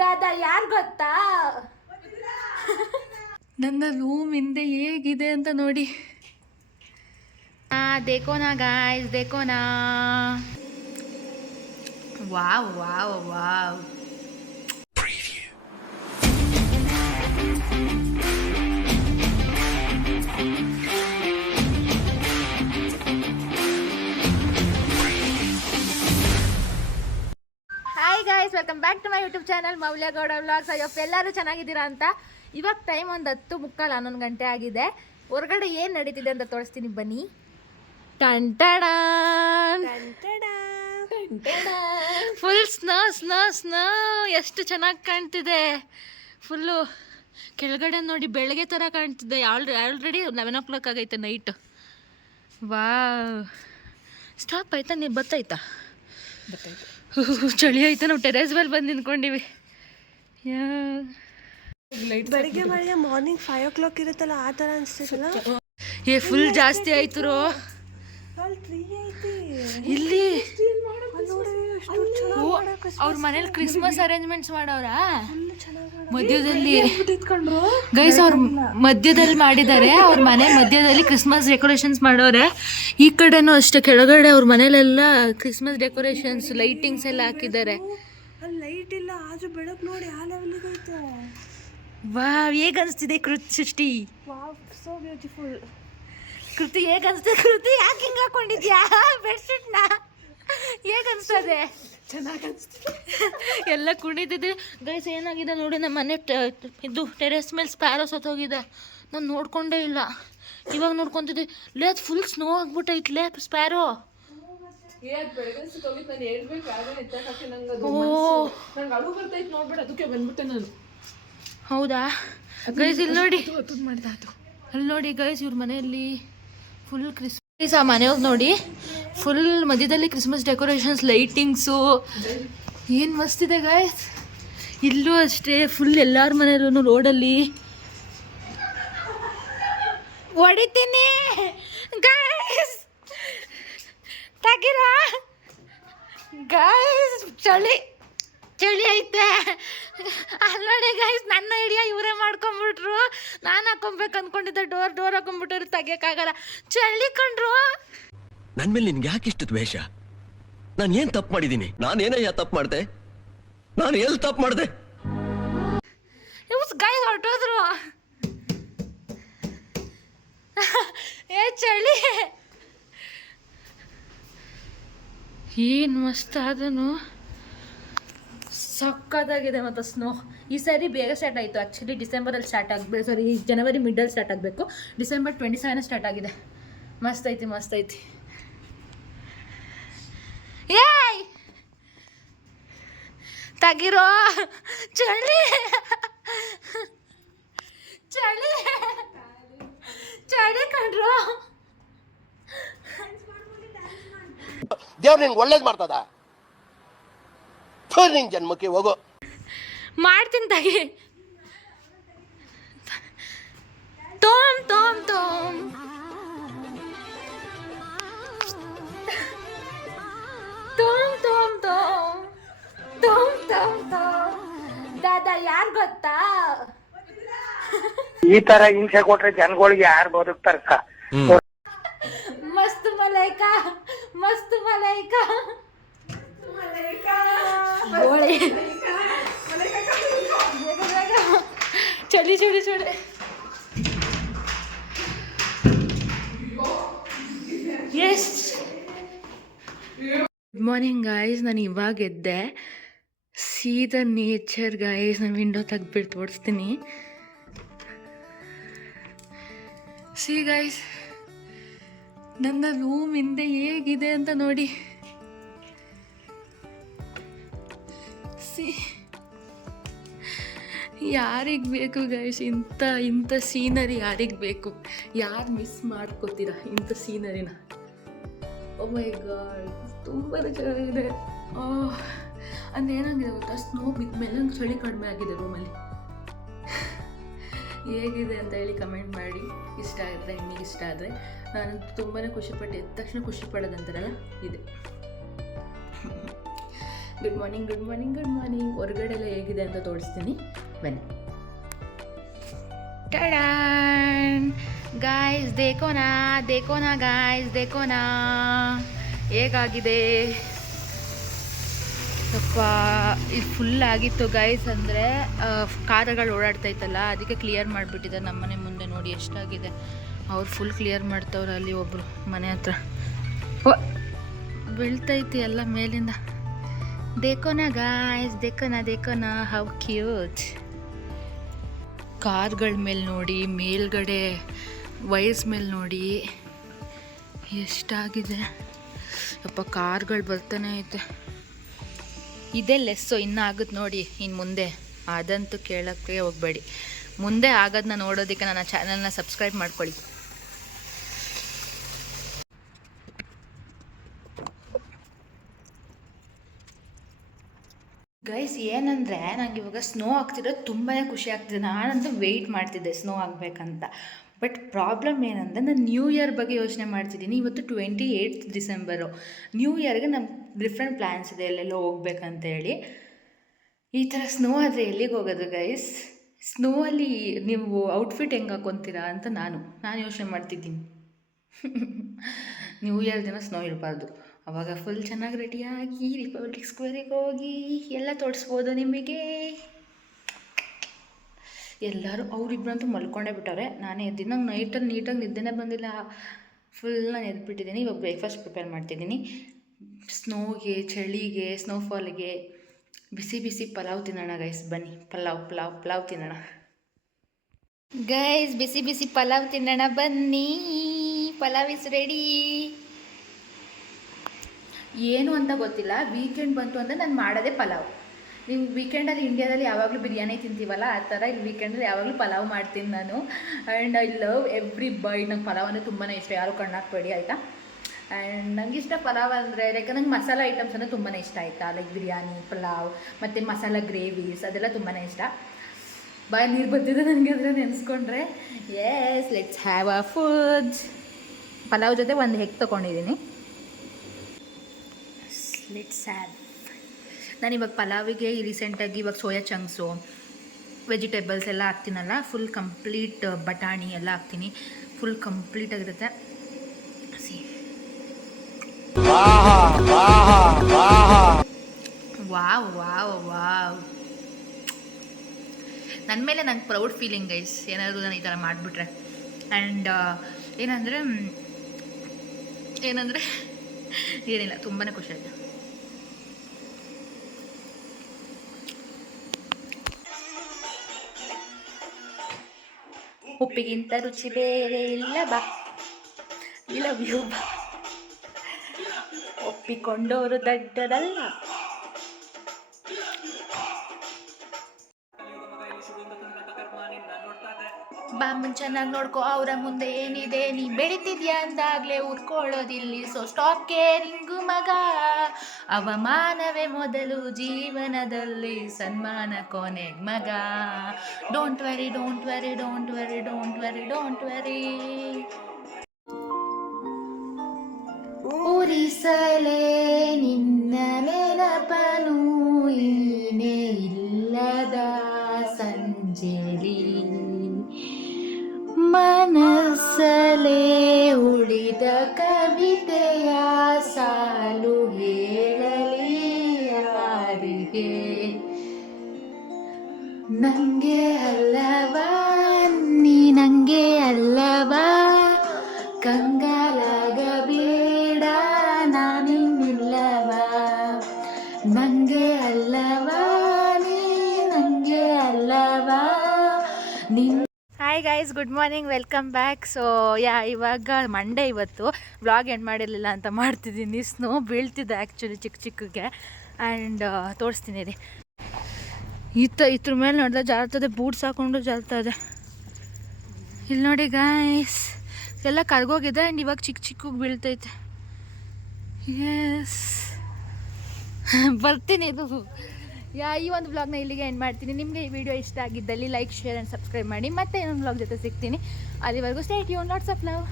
ದಾದಾ ಯಾರು ಗೊತ್ತಾ, ನನ್ನ ರೂಮ್ ಹಿಂದೆ ಹೇಗಿದೆ ಅಂತ ನೋಡಿ. ದೇಕೋನಾ ಗಾಯ್ಸ್, ದೇಕೋನಾ. Wow wow wow. Hi guys, welcome back to my YouTube channel Moulya Gowda vlogs. Ayyappa ಎಲ್ಲರೂ ಚೆನ್ನಾಗಿದ್ದೀರಾ ಅಂತ. ಇವಾಗ ಟೈಮ್ ಒಂದು 10:45 11 ಗಂಟೆ ಆಗಿದೆ. ಹೊರಗಡೆ ಏನು ನಡೀತಿದೆ ಅಂತ ತೋರಿಸ್ತೀನಿ ಬನ್ನಿ. ಫುಲ್ ಸ್ನೋ ಸ್ನೋ ಸ್ನೋ, ಎಷ್ಟು ಚೆನ್ನಾಗಿ ಕಾಣ್ತಿದೆ. ಫುಲ್ಲು ಕೆಳಗಡೆ ನೋಡಿ ಬೆಳಗ್ಗೆ ಥರ ಕಾಣ್ತಿದೆ. ಆಲ್ರೆಡಿ 11 o'clock ಆಗೈತೆ ನೈಟ್. ವಾವ್, ಸ್ಟಾಪ್ ಆಯ್ತಾ? ನೀವು ಬತ್ತಾಯ್ತಾ? ಚಳಿ ಆಯ್ತಾ? ನಾವು ಟೆರೇಸ್ ಮೇಲೆ ಬಂದು ನಿಂತ್ಕೊಂಡಿವಿ. ಬೆಳಿಗ್ಗೆ ಮಾರ್ನಿಂಗ್ 5 o'clock ಇರುತ್ತಲ್ಲ, ಆ ಥರ ಅನಿಸ್ತಿಲ್ಲ. ಫುಲ್ ಜಾಸ್ತಿ ಆಯ್ತು ರೋ ಇಲ್ಲಿ. ಅವ್ರ ಮನೇಲಿ ಕ್ರಿಸ್ಮಸ್ ಅರೇಂಜ್ಮೆಂಟ್ಸ್ ಮಾಡವ್ರ ಮಧ್ಯದಲ್ಲಿ. ಗೈಸ್, ಅವ್ರ ಮಧ್ಯದಲ್ಲಿ ಮಾಡಿದ್ದಾರೆ. ಅವ್ರ ಮನೆ ಮಧ್ಯದಲ್ಲಿ ಕ್ರಿಸ್ಮಸ್ ಡೆಕೋರೇಷನ್ಸ್ ಮಾಡವ್ರೆ. ಈ ಕಡೆನೂ ಅಷ್ಟೇ, ಕೆಳಗಡೆ ಅವ್ರ ಮನೇಲೆಲ್ಲ ಕ್ರಿಸ್ಮಸ್ ಡೆಕೋರೇಷನ್ಸ್ ಲೈಟಿಂಗ್ಸ್ ಎಲ್ಲ ಹಾಕಿದ್ದಾರೆ. ಲೈಟ್ ಇಲ್ಲ ಆದ್ರೂ ಬೆಳಕು ನೋಡಿ ಆ ಲೆವೆಲ್ಗೆ ಐತೆ. ವಾವ್, ಹೇಗೆ ಅನಿಸ್ತಿದೆ ಸೃಷ್ಟಿ? Wow, so beautiful. ಕೃತಿ ಹೇಗೆ ಅನಿಸ್ತಿದೆ? ಕೃತಿ ಯಾಕೆ ಹಿಂಗೆ ಹಾಕೊಂಡಿದ್ಯಾ ಬೆಡ್ಶೀಟ್ನ? ಹೇಗೆ ಅನಿಸ್ತದೆ? ಚೆನ್ನಾಗಿ ಅನಿಸ್ತಿದೆ. ಎಲ್ಲ ಕುಣಿತಿದೆ. ಗೈಸ್, ಏನಾಗಿದೆ ನೋಡಿ, ನಮ್ಮ ಮನೆ ಇದು ಟೆರೆಸ್ ಮೇಲೆ ಸ್ಪ್ಯಾರೋ ಸತ್ತೋಗಿದೆ. ನಾನು ನೋಡ್ಕೊಂಡೇ ಇಲ್ಲ, ಇವಾಗ ನೋಡ್ಕೊತಿದ್ದೆ. ಲೇ, ಅದು ಫುಲ್ ಸ್ನೋ ಆಗ್ಬಿಟ್ಟೈತ್ಲೇ ಸ್ಪ್ಯಾರೋ. ಹೌದಾ ಗೈಸ್? ಇಲ್ಲಿ ನೋಡಿ, ಅಲ್ಲಿ ನೋಡಿ ಗೈಸ್, ಇವ್ರ ಮನೆಯಲ್ಲಿ ಫುಲ್ ಕ್ರಿಸ್ಮಸ್. ಆ ಮನೆಯೋಗಿ ನೋಡಿ, ಫುಲ್ ಮಧ್ಯದಲ್ಲಿ ಕ್ರಿಸ್ಮಸ್ ಡೆಕೋರೇಷನ್ಸ್ ಲೈಟಿಂಗ್ಸು ಏನು ಮಸ್ತಿದೆ ಗೈಸ್. ಇಲ್ಲೂ ಅಷ್ಟೇ, ಫುಲ್ ಎಲ್ಲರ ಮನೆಯಲ್ಲೂ ರೋಡಲ್ಲಿ ಹೊಡಿತೀನಿ ಗೈಸ್. ತೆಗಿರಾ ಗೈಸ್, ಚಳಿ ಚಳಿ ಐತೆ. ಅಲ್ಲಿ ನೋಡಿ ಗೈಸ್, ನನ್ನ ಐಡಿಯಾ ಇವರೇ ಮಾಡ್ಕೊಂಬಿಟ್ರು. ನಾನು ಹಾಕೊಬೇಕು ಅಂದ್ಕೊಂಡಿದ್ದೆ, ಡೋರ್ ಹಾಕೊಂಡ್ಬಿಟ್ಟರು, ತೆಗಿಯೋಕ್ಕಾಗಲ್ಲ, ಚಳಿ ಕಂಡ್ರು. ನನ್ನ ಮೇಲೆ ನಿನ್ಗೆ ಯಾಕೆ ಇಷ್ಟು ದ್ವೇಷ? ನಾನು ಏನು ತಪ್ಪು ಮಾಡಿದ್ದೀನಿ? ನಾನೇನಯ್ಯ ತಪ್ಪು ಮಾಡಿದೆ? ನಾನು ಎಲ್ಲಿ ತಪ್ಪು ಮಾಡಿದೆ? ಇವ್ಸ್ ಗೈಸ್ ಹೊರಟೋದ್ರು. ಚಳಿ ಏನು ಮಸ್ತ್ ಆದನು, ಸಕ್ಕತ್ತಾಗಿದೆ. ಮತ್ತು ಸ್ನೋ ಈ ಸಾರಿ ಬೇಗ ಸ್ಟಾರ್ಟ್ ಆಯಿತು. ಆ್ಯಕ್ಚುಲಿ ಡಿಸೆಂಬರಲ್ಲಿ ಸ್ಟಾರ್ಟ್ ಆಗಬೇಕು, ಸಾರಿ ಜನವರಿ ಮಿಡಲ್ ಸ್ಟಾರ್ಟ್ ಆಗಬೇಕು. ಡಿಸೆಂಬರ್ 27 ಸ್ಟಾರ್ಟ್ ಆಗಿದೆ. ಮಸ್ತ್ ಐತಿ, ಮಸ್ತ್ ಐತಿ. ಏಯ್ ತೆಗಿರೋ, ಚಳಿ ಚಳಿ ಚಳಿ ಕಂಡ್ರು. ದೇವ್ರು ನಿನ್ಗೆ ಒಳ್ಳೇದು ಮಾಡ್ತದ? ನಿನ್ ಜನ್ಮಕ್ಕೆ ಹೋಗೋ. ಮಾಡ್ತೀನಿ ತಗಿ. ತೋಮ್ ತೋಮ್ ತೋಮ್ ತೋಮ್ ತೋಮ್ ತೋಮ್ ತೋಮ್ ತೋಮ್ ತೋಮ್. ದಾದಾ ಯಾರು ಗೊತ್ತಾ? ಈ ತರ ಹಿಂಸೆ ಕೊಟ್ರೆ ಜನಗಳಿಗೆ ಯಾರು ಬದುಕ್ತಾರಕ್ಕ? ಮಸ್ತ್ ಮಲೈಕಾ, ಮಸ್ತ್ ಮಲೈಕಾ. ಚಳಿ ಚಳಿ ಚಳಿ. Yes, good morning guys. ನಾನು ಇವಾಗ ಎದ್ದೆ. ಸೀದಾ ನೇಚರ್ ಗಾಯ್ಸ್. ನಾನು ವಿಂಡೋ ತೆಗ್ದ್ಬಿಟ್ಟು ತೋರಿಸ್ತೀನಿ. ಸಿ ಗಾಯ್ಸ್, ನನ್ನ ರೂಮ್ ಹಿಂದೆ ಹೇಗಿದೆ ಅಂತ ನೋಡಿ. ಸಿ, ಯಾರಿಗೆ ಬೇಕು ಗೈಸ್ ಇಂಥ ಸೀನರಿ? ಯಾರಿಗೆ ಬೇಕು? ಯಾರು ಮಿಸ್ ಮಾಡ್ಕೋತೀರಾ ಇಂಥ ಸೀನರಿನ? ಓ ಮೈ ಗಾಡ್, ತುಂಬಾ ಚೆನ್ನಾಗಿದೆ. ಅಂದರೆ ಏನಾಗಿದೆ ಗೊತ್ತಾ, ಸ್ನೋ ಬಿದ್ದ ಮೇಲೆ ನಂಗೆ ಚಳಿ ಕಡಿಮೆ ಆಗಿದೆ ರೂಮಲ್ಲಿ. ಹೇಗಿದೆ ಅಂತ ಹೇಳಿ ಕಮೆಂಟ್ ಮಾಡಿ. ಇಷ್ಟ ಆದರೆ, ನಿಮಗೆ ಇಷ್ಟ ಆದರೆ. ನಾನು ತುಂಬಾ ಖುಷಿಪಟ್ಟು, ಎದ್ದ ತಕ್ಷಣ ಖುಷಿ ಪಡೋದಂತಾರಲ್ಲ ಇದೆ. Good morning good morning good morning. ಹೊರಗಡೆ ಎಲ್ಲ ಹೇಗಿದೆ ಅಂತ ತೋರಿಸ್ತೀನಿ ಬನ್ನಿ. ಟಡಾನ್ ಗಾಯ್ಸ್, ದೇಕೋನಾ ದೇಕೋನಾ ಗಾಯ್ಸ್, ದೇಕೋನಾ ಹೇಗಾಗಿದೆ. ಸ್ವಲ್ಪ ಇದು ಫುಲ್ ಆಗಿತ್ತು ಗೈಸ್, ಅಂದರೆ ಕಾರುಗಳು ಓಡಾಡ್ತಾ ಇತ್ತಲ್ಲ ಅದಕ್ಕೆ ಕ್ಲಿಯರ್ ಮಾಡಿಬಿಟ್ಟಿದ್ದಾರೆ. ನಮ್ಮ ಮನೆ ಮುಂದೆ ನೋಡಿ ಎಷ್ಟಾಗಿದೆ. ಅವ್ರು ಫುಲ್ ಕ್ಲಿಯರ್ ಮಾಡ್ತವ್ರೆ. ಅಲ್ಲಿ ಒಬ್ಬರು ಮನೆ ಹತ್ರ ಬೀಳ್ತೈತಿ ಎಲ್ಲ ಮೇಲಿಂದ. ದೇಕೋನಾ ಗಾಯ್ಸ್, ದೇಕೋನಾ ದೇಕೋನಾ, ಹೌ ಕ್ಯೂಟ್. ಕಾರ್ಗಳ ಮೇಲೆ ನೋಡಿ, ಮೇಲ್ಗಡೆ ವೈರ್ಸ್ ಮೇಲೆ ನೋಡಿ ಎಷ್ಟಾಗಿದೆ. ಯಪ್ಪ ಕಾರ್ಗಳು ಬರ್ತಾನೆ ಐತೆ. ಇದೇ ಲೆಸ್ಸು, ಇನ್ನೂ ಆಗುತ್ತೆ ನೋಡಿ ಇನ್ನು ಮುಂದೆ. ಅದಂತೂ ಕೇಳೋಕ್ಕೆ ಹೋಗಬೇಡಿ. ಮುಂದೆ ಆಗೋದನ್ನ ನೋಡೋದಕ್ಕೆ ನನ್ನ ಚಾನಲ್ನ ಸಬ್ಸ್ಕ್ರೈಬ್ ಮಾಡ್ಕೊಳ್ಳಿ. ಗೈಸ್ ಏನಂದರೆ ನನಗೆ ಇವಾಗ ಸ್ನೋ ಆಗ್ತಿರೋದು ತುಂಬಾ ಖುಷಿ ಆಗ್ತಿದೆ. ನಾನಂತೂ ವೆಯ್ಟ್ ಮಾಡ್ತಿದ್ದೆ ಸ್ನೋ ಆಗಬೇಕಂತ. ಬಟ್ ಪ್ರಾಬ್ಲಮ್ ಏನಂದರೆ ನಾನು ನ್ಯೂ ಇಯರ್ ಬಗ್ಗೆ ಯೋಚನೆ ಮಾಡ್ತಿದ್ದೀನಿ. ಇವತ್ತು 28 ಡಿಸೆಂಬರು. ನ್ಯೂ ಇಯರ್ಗೆ ನಮ್ಗೆ ಡಿಫ್ರೆಂಟ್ ಪ್ಲ್ಯಾನ್ಸ್ ಇದೆ, ಎಲ್ಲೆಲ್ಲೋ ಹೋಗ್ಬೇಕಂತ ಹೇಳಿ. ಈ ಥರ ಸ್ನೋ ಆದರೆ ಎಲ್ಲಿಗೆ ಹೋಗೋದು ಗೈಸ್? ಸ್ನೋ ಅಲ್ಲಿ ನೀವು ಔಟ್ಫಿಟ್ ಹೆಂಗೆ ಹಾಕ್ಕೊತೀರಾ ಅಂತ ನಾನು ಯೋಚನೆ ಮಾಡ್ತಿದ್ದೀನಿ. ನ್ಯೂ ಇಯರ್ ದಿನ ಸ್ನೋ ಇರಬಾರ್ದು. ಆವಾಗ ಫುಲ್ ಚೆನ್ನಾಗಿ ರೆಡಿಯಾಗಿ ರಿಪಬ್ಲಿಕ್ ಸ್ಕ್ವೇರಿಗೆ ಹೋಗಿ ಎಲ್ಲ ತೋರಿಸ್ಬೋದು ನಿಮಗೆ. ಎಲ್ಲರೂ ಅವರಿಬ್ಬರಂತೂ ಮಲ್ಕೊಂಡೇ ಬಿಟ್ಟವ್ರೆ. ನಾನೇ ಎದ್ದು ನಂಗೆ ನೈಟಲ್ಲಿ ನೀಟಾಗಿ ನಿದ್ದೆನೇ ಬಂದಿಲ್ಲ. ಫುಲ್ ನಾನು ಎದ್ಬಿಟ್ಟಿದ್ದೀನಿ. ಇವಾಗ ಬ್ರೇಕ್ಫಾಸ್ಟ್ ಪ್ರಿಪೇರ್ ಮಾಡ್ತಿದ್ದೀನಿ. ಸ್ನೋಗೆ, ಚಳಿಗೆ, ಸ್ನೋಫಾಲ್ಗೆ ಬಿಸಿ ಬಿಸಿ ಪಲಾವ್ ತಿನ್ನೋಣ ಗೈಸ್. ಬನ್ನಿ ಪಲಾವ್ ತಿನ್ನೋಣ ಗೈಸ್. ಬಿಸಿ ಬಿಸಿ ಪಲಾವ್ ತಿನ್ನೋಣ ಬನ್ನಿ. Pulao is ready. ಏನು ಅಂತ ಗೊತ್ತಿಲ್ಲ, ವೀಕೆಂಡ್ ಬಂತು ಅಂದರೆ ನಾನು ಮಾಡೋದೇ ಪಲಾವ್. ನೀವು ವೀಕೆಂಡಲ್ಲಿ ಇಂಡಿಯಾದಲ್ಲಿ ಯಾವಾಗಲೂ ಬಿರಿಯಾನಿ ತಿಂತೀವಲ್ಲ, ಆ ಥರ ಇಲ್ಲಿ ವೀಕೆಂಡಲ್ಲಿ ಯಾವಾಗಲೂ ಪಲಾವ್ ಮಾಡ್ತೀನಿ ನಾನು. And I love every bite. ನಂಗೆ ಪಲಾವ್ ಅಂದರೆ ತುಂಬಾ ಇಷ್ಟ, ಯಾರು ಕಣ್ಣಾಕ್ಬೇಡಿ ಆಯಿತಾ. ಆ್ಯಂಡ್ ನಂಗೆ ಇಷ್ಟ ಪಲಾವ್ ಅಂದರೆ, ಲೈಕ್ ನಂಗೆ ಮಸಾಲ ಐಟಮ್ಸ್ ಅಂದರೆ ತುಂಬಾ ಇಷ್ಟ ಆಯಿತಾ. ಲೈಕ್ ಬಿರಿಯಾನಿ, ಪಲಾವ್ ಮತ್ತು ಮಸಾಲ ಗ್ರೇವೀಸ್ ಅದೆಲ್ಲ ತುಂಬಾ ಇಷ್ಟ. ಬಾಯಿ ನೀರು ಬರ್ತಿದೆ ನನಗೆ ಅದನ್ನ ನೆನೆಸ್ಕೊಂಡ್ರೆ. Yes, let's have a food. Pulao ಜೊತೆ ಒಂದು ಹೆಗ್ ತೊಗೊಂಡಿದ್ದೀನಿ. Let's have. ನಾನಿವಾಗ ಪಲಾವಿಗೆ ರೀಸೆಂಟಾಗಿ ಇವಾಗ ಸೋಯಾ ಚಂಕ್ಸು, ವೆಜಿಟೇಬಲ್ಸ್ ಎಲ್ಲ ಹಾಕ್ತೀನಲ್ಲ, ಫುಲ್ ಕಂಪ್ಲೀಟ್ ಬಟಾಣಿ ಎಲ್ಲ ಹಾಕ್ತೀನಿ. ಫುಲ್ ಕಂಪ್ಲೀಟಾಗಿರುತ್ತೆ. Wow wow wow. ನನ್ನ ಮೇಲೆ ನಂಗೆ ಪ್ರೌಡ್ ಫೀಲಿಂಗ್ ಗೈಸ್, ಏನಾದರೂ ನಾನು ಈ ಥರ ಮಾಡಿಬಿಟ್ರೆ. ಆ್ಯಂಡ್ ಏನಂದರೆ ಏನಿಲ್ಲ, ತುಂಬಾ ಖುಷಿ ಆಯಿತು. ಉಪ್ಪಿಗಿಂತ ರುಚಿ ಬೇರೆ ಇಲ್ಲ ಬಾ, ಲವ್ ಯು ಬಾ. ಒಪ್ಪಿಕೊಂಡೋರು ದಡ್ಡರಲ್ಲ. ಬಾಮನ್ ಚೆನ್ನಾಗಿ ನೋಡ್ಕೊ, ಅವರ ಮುಂದೆ ಏನಿದೆ, ನೀ ಬೆಳಿತಿದ್ಯಾ ಅಂದಾಗಲೇ ಉರ್ಕೊಳ್ಳೋದಿಲ್ಲಿ. ಸೊ ಸ್ಟಾಪ್ ಕೇರಿಂಗು ಮಗ, ಅವಮಾನವೇ ಮೊದಲು ಜೀವನದಲ್ಲಿ, ಸನ್ಮಾನ ಕೊನೆಗ್ ಮಗ. Don't worry don't worry don't worry don't worry don't worry. ಉರಿಸಲೇ ನಿನ್ನ ನೆನಪನು ಏನೇ ಇಲ್ಲದ ಸಂಜೆಲಿ, ಮನಸ್ಸಲೇ ಉಳಿದ ಕವಿತೆಯ ಸಾಲು ಹೇಳಲಿ ಯಾರಿಗೆ. ನಂಗೆ ಅಲ್ಲವಾ ನೀ, ನಂಗೆ ಅಲ್ಲವಾ, ಕಂಗಾಲಾಗಬೇಡ ನಾನಿನ್ನಲ್ಲವಾ. ನಂಗೆ ಅಲ್ಲವಾ ನೀ, ನಂಗೆ ಅಲ್ಲವಾ ನಿನ್ನ. Hi guys, good morning, welcome back. So ಇವಾಗ ಮಂಡೇ, ಇವತ್ತು ವ್ಲಾಗ್ ಎಂಡ್ ಮಾಡಿರಲಿಲ್ಲ ಅಂತ ಮಾಡ್ತಿದ್ದೀನಿ. ಸ್ನೋ ಬೀಳ್ತಿದ್ದೆ ಆ್ಯಕ್ಚುಲಿ ಚಿಕ್ಕಗೆ. ಆ್ಯಂಡ್ ತೋರಿಸ್ತೀನಿ ರೀ. ಇದ್ರ ಮೇಲೆ ನೋಡಿದ್ರೆ ಜಾರ್ತದೆ, ಬೂಟ್ಸ್ ಹಾಕ್ಕೊಂಡು ಜಾರ್ತದೆ. ಇಲ್ಲಿ ನೋಡಿ ಗೈಸ್, ಎಲ್ಲ ಕರ್ಗೋಗಿದೆ. ಆ್ಯಂಡ್ ಇವಾಗ ಚಿಕ್ಕಗೆ ಬೀಳ್ತೈತೆ. ಎಸ್, ಬರ್ತೀನಿ. ಇದು ಈ ಒಂದು ವ್ಲಾಗ್ನ ಇಲ್ಲಿಗೆ ಎಂಡ್ ಮಾಡ್ತೀನಿ. ನಿಮಗೆ ಈ ವಿಡಿಯೋ ಇಷ್ಟ ಆಗಿದ್ದಲ್ಲಿ ಲೈಕ್, ಶೇರ್ ಆ್ಯಂಡ್ ಸಬ್ಸ್ಕ್ರೈಬ್ ಮಾಡಿ. ಮತ್ತೆ ಇನ್ನೊಂದು ವ್ಲಾಗ್ ಜೊತೆ ಸಿಗ್ತೀನಿ. ಅಲ್ಲಿವರೆಗೂ stay tune. Lots of love.